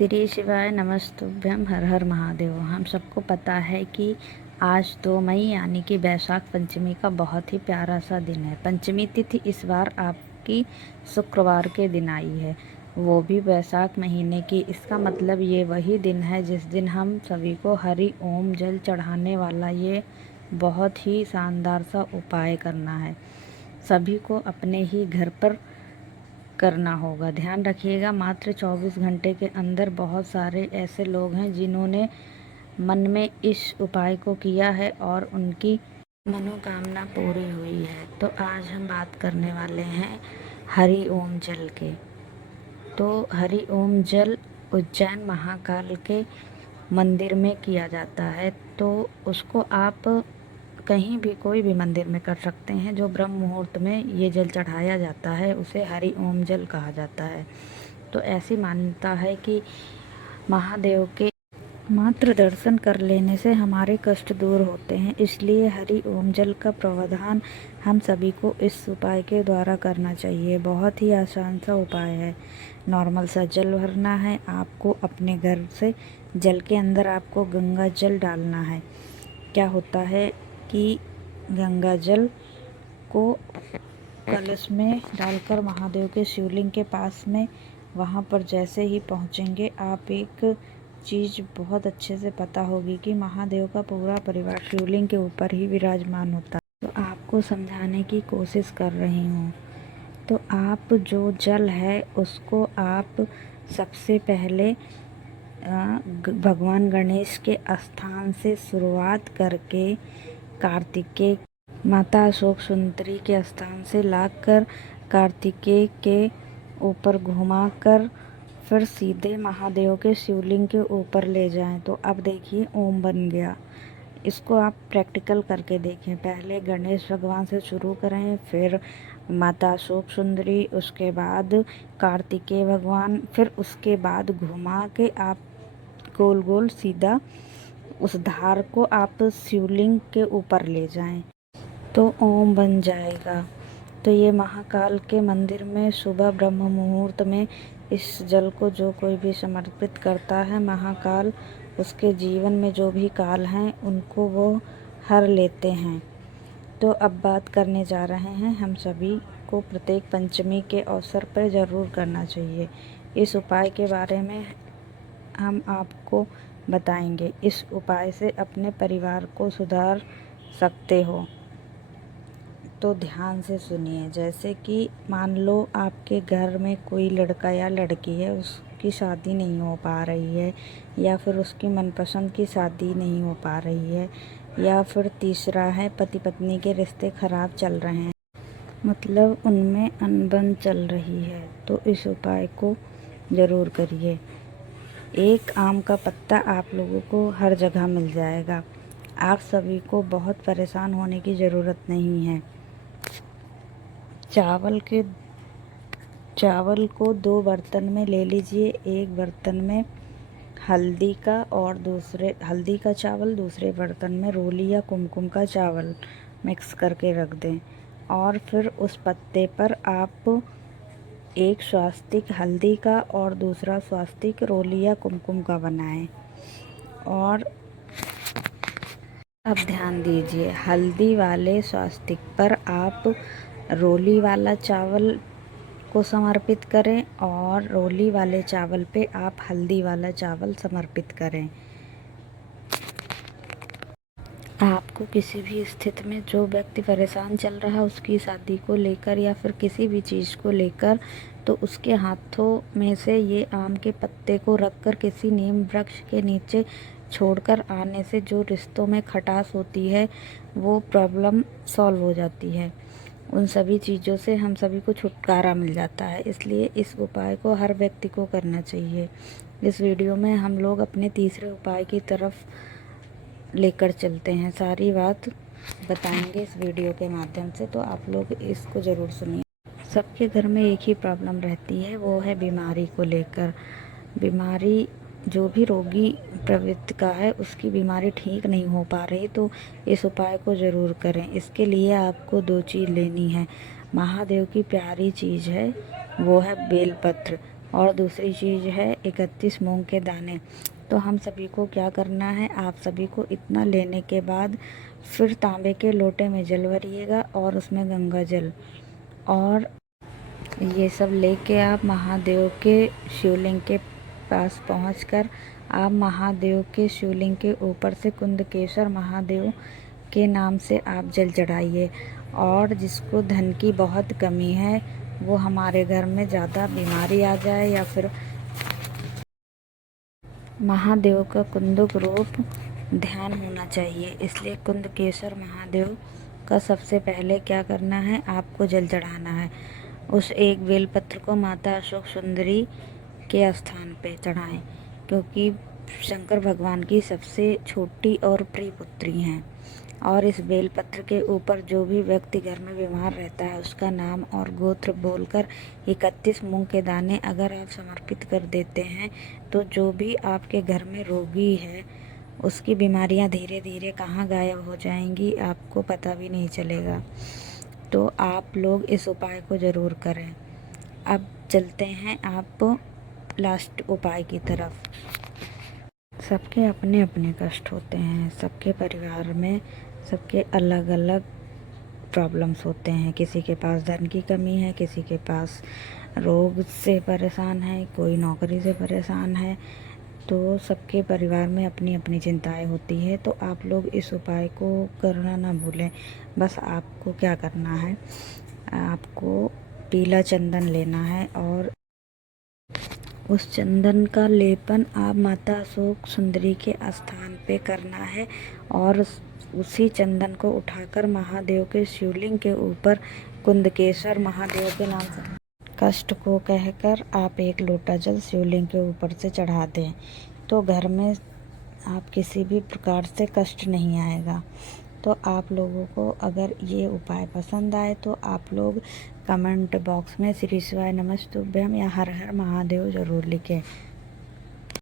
श्री शिवाय नमस्तुभ्यम हर हर महादेव। हम सबको पता है कि आज 2 मई यानी कि बैसाख पंचमी का बहुत ही प्यारा सा दिन है। पंचमी तिथि इस बार आपकी शुक्रवार के दिन आई है, वो भी बैसाख महीने की। इसका मतलब ये वही दिन है जिस दिन हम सभी को हरि ओम जल चढ़ाने वाला ये बहुत ही शानदार सा उपाय करना है। सभी को अपने ही घर पर करना होगा। ध्यान रखिएगा, मात्र 24 घंटे के अंदर बहुत सारे ऐसे लोग हैं जिन्होंने मन में इस उपाय को किया है और उनकी मनोकामना पूरी हुई है। तो आज हम बात करने वाले हैं हरि ओम जल के। तो हरि ओम जल उज्जैन महाकाल के मंदिर में किया जाता है। तो उसको आप कहीं भी कोई भी मंदिर में कर सकते हैं। जो ब्रह्म मुहूर्त में ये जल चढ़ाया जाता है उसे हरि ओम जल कहा जाता है। तो ऐसी मान्यता है कि महादेव के मात्र दर्शन कर लेने से हमारे कष्ट दूर होते हैं, इसलिए हरि ओम जल का प्रावधान हम सभी को इस उपाय के द्वारा करना चाहिए। बहुत ही आसान सा उपाय है। नॉर्मल सा जल भरना है आपको अपने घर से। जल के अंदर आपको गंगा जल डालना है। क्या होता है कि गंगा जल को कलश में डालकर महादेव के शिवलिंग के पास में वहाँ पर जैसे ही पहुँचेंगे, आप एक चीज़ बहुत अच्छे से पता होगी कि महादेव का पूरा परिवार शिवलिंग के ऊपर ही विराजमान होता है। तो आपको समझाने की कोशिश कर रही हूँ। तो आप जो जल है उसको आप सबसे पहले भगवान गणेश के स्थान से शुरुआत करके कार्तिकेय माता अशोक सुंदरी के स्थान से लाकर कार्तिकेय के ऊपर घुमाकर फिर सीधे महादेव के शिवलिंग के ऊपर ले जाएं। तो अब देखिए ओम बन गया। इसको आप प्रैक्टिकल करके देखें। पहले गणेश भगवान से शुरू करें, फिर माता अशोक सुंदरी, उसके बाद कार्तिकेय भगवान, फिर उसके बाद घुमा के आप गोल गोल सीधा उस धार को आप शिवलिंग के ऊपर ले जाएं, तो ओम बन जाएगा। तो ये महाकाल के मंदिर में सुबह ब्रह्म मुहूर्त में इस जल को जो कोई भी समर्पित करता है, महाकाल उसके जीवन में जो भी काल हैं उनको वो हर लेते हैं। तो अब बात करने जा रहे हैं, हम सभी को प्रत्येक पंचमी के अवसर पर ज़रूर करना चाहिए। इस उपाय के बारे में हम आपको बताएंगे। इस उपाय से अपने परिवार को सुधार सकते हो। तो ध्यान से सुनिए। जैसे कि मान लो आपके घर में कोई लड़का या लड़की है, उसकी शादी नहीं हो पा रही है, या फिर उसकी मनपसंद की शादी नहीं हो पा रही है, या फिर तीसरा है पति पत्नी के रिश्ते खराब चल रहे हैं, मतलब उनमें अनबन चल रही है। तो इस उपाय को ज़रूर करिए। एक आम का पत्ता आप लोगों को हर जगह मिल जाएगा। आप सभी को बहुत परेशान होने की ज़रूरत नहीं है। चावल को 2 बर्तन में ले लीजिए। एक बर्तन में हल्दी का चावल, दूसरे बर्तन में रोली या कुमकुम का चावल मिक्स करके रख दें। और फिर उस पत्ते पर आप एक स्वास्तिक हल्दी का और दूसरा स्वास्तिक रोली या कुमकुम का बनाएं। और अब ध्यान दीजिए, हल्दी वाले स्वास्तिक पर आप रोली वाला चावल को समर्पित करें और रोली वाले चावल पे आप हल्दी वाला चावल समर्पित करें। आपको किसी भी स्थिति में जो व्यक्ति परेशान चल रहा है उसकी शादी को लेकर या फिर किसी भी चीज़ को लेकर, तो उसके हाथों में से ये आम के पत्ते को रखकर किसी नीम वृक्ष के नीचे छोड़कर आने से जो रिश्तों में खटास होती है वो प्रॉब्लम सॉल्व हो जाती है। उन सभी चीज़ों से हम सभी को छुटकारा मिल जाता है। इसलिए इस उपाय को हर व्यक्ति को करना चाहिए। इस वीडियो में हम लोग अपने तीसरे उपाय की तरफ लेकर चलते हैं। सारी बात बताएंगे इस वीडियो के माध्यम से, तो आप लोग इसको ज़रूर सुनिए। सबके घर में एक ही प्रॉब्लम रहती है, वो है बीमारी को लेकर। बीमारी जो भी रोगी प्रवृत्ति का है उसकी बीमारी ठीक नहीं हो पा रही, तो इस उपाय को ज़रूर करें। इसके लिए आपको 2 चीज़ लेनी है। महादेव की प्यारी चीज़ है वो है बेलपत्र। और दूसरी चीज़ है 31 मूंग के दाने। तो हम सभी को क्या करना है, आप सभी को इतना लेने के बाद फिर तांबे के लोटे में जल भरिएगा और उसमें गंगा जल, और ये सब लेके आप महादेव के शिवलिंग के पास पहुंचकर आप महादेव के शिवलिंग के ऊपर से कुंदकेश्वर महादेव के नाम से आप जल चढ़ाइए। और जिसको धन की बहुत कमी है, वो हमारे घर में ज़्यादा बीमारी आ जाए या फिर महादेव का कुंदक रूप ध्यान होना चाहिए, इसलिए कुंदकेश्वर महादेव का सबसे पहले क्या करना है, आपको जल चढ़ाना है। उस एक बेलपत्र को माता अशोक सुंदरी के स्थान पे चढ़ाएं, क्योंकि शंकर भगवान की सबसे छोटी और प्रिय पुत्री हैं। और इस बेलपत्र के ऊपर जो भी व्यक्ति घर में बीमार रहता है उसका नाम और गोत्र बोलकर 31 मूंग के दाने अगर आप समर्पित कर देते हैं, तो जो भी आपके घर में रोगी है उसकी बीमारियां धीरे धीरे कहाँ गायब हो जाएंगी, आपको पता भी नहीं चलेगा। तो आप लोग इस उपाय को ज़रूर करें। अब चलते हैं आप लास्ट उपाय की तरफ। सबके अपने अपने कष्ट होते हैं, सबके परिवार में सबके अलग अलग प्रॉब्लम्स होते हैं। किसी के पास धन की कमी है, किसी के पास रोग से परेशान है, कोई नौकरी से परेशान है। तो सबके परिवार में अपनी अपनी चिंताएं होती है। तो आप लोग इस उपाय को करना ना भूलें। बस आपको क्या करना है, आपको पीला चंदन लेना है और उस चंदन का लेपन आप माता अशोक सुंदरी के स्थान पे करना है, और उसी चंदन को उठाकर महादेव के शिवलिंग के ऊपर कुंदकेश्वर महादेव के नाम से कष्ट को कहकर आप एक लोटा जल शिवलिंग के ऊपर से चढ़ा दें। तो घर में आप किसी भी प्रकार से कष्ट नहीं आएगा। तो आप लोगों को अगर ये उपाय पसंद आए तो आप लोग कमेंट बॉक्स में श्री शिवाय नमस्तुभ्यम या हर हर महादेव ज़रूर लिखें।